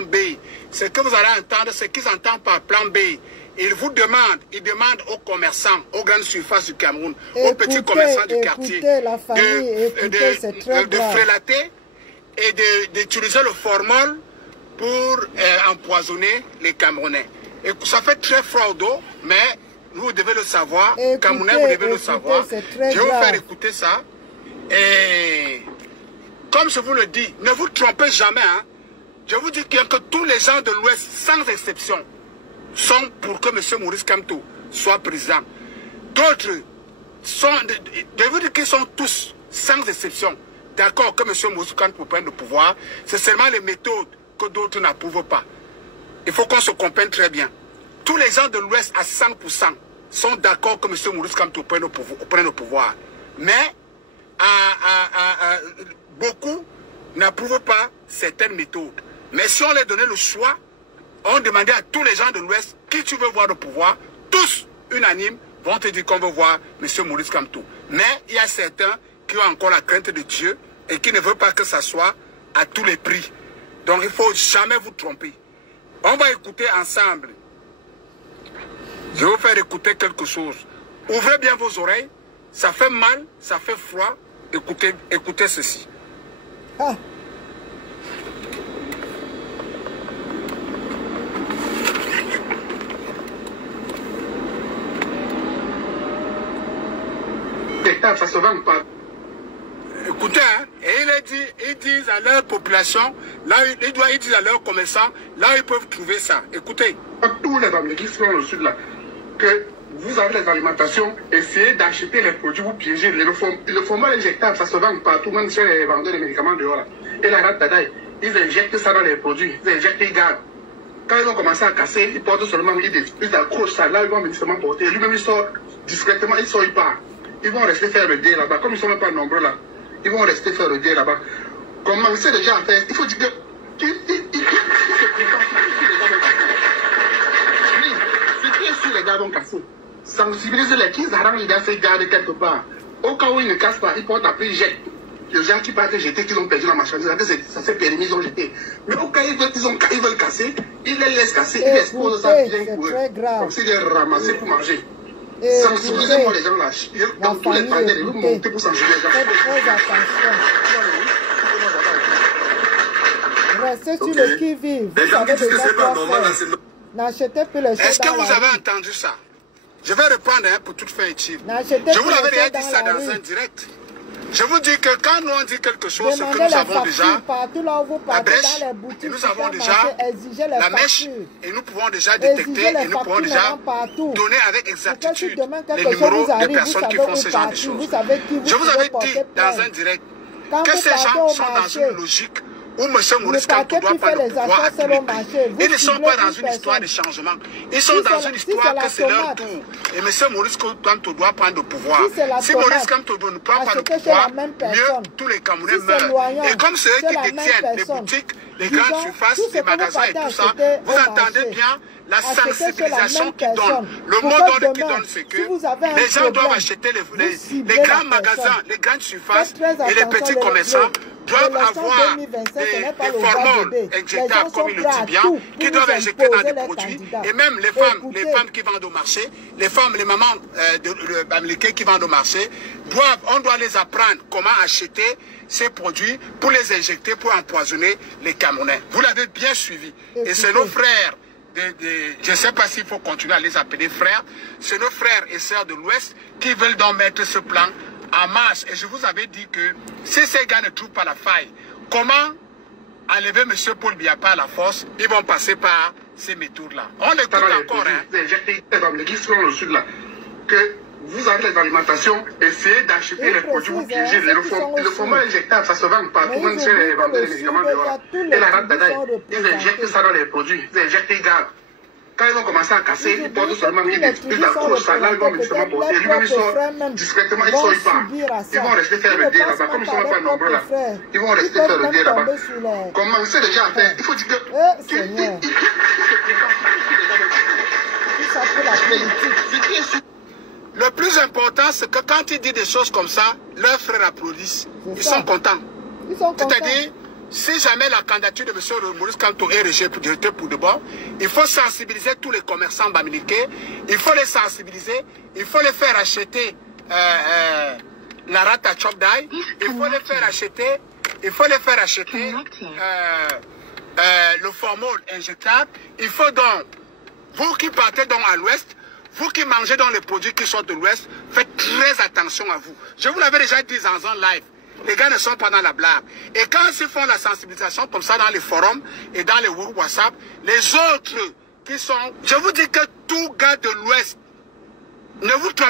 B. Ce que vous allez entendre, ce qu'ils entendent par plan B. Ils demandent aux commerçants, aux grandes surfaces du Cameroun, aux petits commerçants du quartier, de frélater et d'utiliser le formol pour empoisonner les Camerounais. Et ça fait très froid au dos, mais vous devez le savoir, Camerounais, vous devez le savoir. Je vais vous faire écouter ça. Et comme je vous le dis, ne vous trompez jamais. Hein. Je vous dis que tous les gens de l'Ouest, sans exception, sont pour que M. Maurice Kamto soit président. D'autres sont, je vous dis qu'ils sont tous, sans exception, d'accord que M. Maurice Kamto prenne le pouvoir. C'est seulement les méthodes que d'autres n'approuvent pas. Il faut qu'on se comprenne très bien. Tous les gens de l'Ouest à 100% sont d'accord que M. Maurice Kamto prenne le pouvoir. Mais beaucoup n'approuvent pas certaines méthodes. Mais si on leur donnait le choix, on demandait à tous les gens de l'Ouest qui tu veux voir au pouvoir, tous unanimes vont te dire qu'on veut voir M. Maurice Kamto. Mais il y a certains qui ont encore la crainte de Dieu et qui ne veulent pas que ça soit à tous les prix. Donc il ne faut jamais vous tromper. On va écouter ensemble. Je vais vous faire écouter quelque chose. Ouvrez bien vos oreilles. Ça fait mal, ça fait froid. Écoutez ceci. Ah. Ça se vend pas. Écoutez, hein, et ils disent à leur population, là, ils disent à leurs commerçants, là ils peuvent trouver ça. Écoutez. Tous les familles qui sont au sud là, que vous avez les alimentations, essayez d'acheter les produits, vous piégez. Le format injectable, ça se vend partout, même chez les vendeurs de médicaments dehors là. Et la rate d'adaï, ils injectent ça dans les produits, ils injectent, ils gardent. Quand ils ont commencé à casser, ils portent seulement, ils accrochent ça, là ils vont médicaments porter. Lui-même il sort discrètement, il sort, il part. Ils vont rester faire le dé là-bas. Comme ils ne sont même pas nombreux là, ils vont rester faire le dé là-bas. Commencez déjà à faire. Il faut dire que. Si les gars vont casser, sensibilisez-les qu'ils arrangent les gars, ces gardes quelque part. Au cas où ils ne cassent pas, ils portent après, ils jettent. Les gens qui partent jeter, qu'ils ont perdu la marchandise, ça s'est permis, ils ont jeté. Mais au cas où ils veulent casser, ils les laissent casser, ils exposent ça bien pour eux. Comme s'ils les ramassaient pour manger. Sensibilisez-moi les gens là. Dans tous les panels, ils vont monter pour sensibiliser les gens. Faites très attention. Restez sur le qui-vive. Les gens qui disent que c'est pas normal. N'achetez plus les choses. Est-ce que vous avez entendu ça? Je vais reprendre pour toute fin utile. Je vous l'avais déjà dit ça dans un direct. Je vous dis que quand nous on dit quelque chose, c'est que nous avons déjà la brèche, et nous avons déjà la mèche, et nous pouvons déjà détecter, et nous pouvons déjà donner avec exactitude les numéros des personnes qui font ce genre de choses. Je vous avais dit dans un direct que ces gens sont dans une logique où M. Maurice Kamto doit prendre le pouvoir à tous les prix. Ils ne sont pas dans une histoire de changement. Ils sont dans une histoire que c'est leur tour. Et M. Maurice Kamto doit prendre le pouvoir. Si Maurice Kamto ne prend pas le pouvoir, mieux tous les Camerounais meurent. Et comme c'est eux qui détiennent les boutiques, les grandes surfaces, les magasins et tout ça, vous entendez bien la sensibilisation qu'ils donnent. Le mot d'ordre qu'ils donnent, c'est que les gens doivent acheter les grands magasins, les grandes surfaces et les petits commerçants doivent avoir des formules injectables, comme il le dit bien, qui doivent injecter dans des produits. Et même les femmes qui vendent au marché, les mamans américaines qui vendent au marché, on doit les apprendre comment acheter ces produits pour les injecter, pour empoisonner les Camerounais. Vous l'avez bien suivi. Et c'est nos frères, je ne sais pas s'il faut continuer à les appeler frères, c'est nos frères et sœurs de l'Ouest qui veulent donc mettre ce plan en marche. Et je vous avais dit que si ces gars ne trouvent pas la faille, comment enlever M. Paul Biya à la force? Ils vont passer par ces méthodes-là. On écoute encore. Les qui sont au sud là, que vous avez les alimentations, essayez d'acheter les produits, vous piégez. Le format injectable, ça se vend partout, même chez les vendeurs de médicaments dehors. Et la rate d'adaï, ils injectent ça dans les produits, ils injectent, ils gardent. Quand ils ont commencé à casser, ils portent seulement, ils accrochent ça, là ils vont médicaments porter. Lui-même il sort discrètement, il sort, il part. Ils vont rester faire le dé là-bas, comme ils ne sont même pas nombreux là. Ils vont rester faire le dé là-bas. Commencez déjà à faire. Il faut dire que. Le plus important, c'est que quand ils disent des choses comme ça, leurs frères applaudissent. Ils sont contents. C'est-à-dire, si jamais la candidature de M. Maurice Kamto est rejetée pour de bon, il faut sensibiliser tous les commerçants bamileke, il faut les sensibiliser, il faut les faire acheter la rate à chop d'ail, il faut les faire acheter, le formol injectable. Il faut donc, vous qui partez donc à l'ouest, vous qui mangez dans les produits qui sortent de l'ouest, faites très attention à vous. Je vous l'avais déjà dit dans un live. Les gars ne sont pas dans la blague. Et quand ils font la sensibilisation comme ça dans les forums et dans les WhatsApp, les autres qui sont... Je vous dis que tout gars de l'ouest, ne vous trompez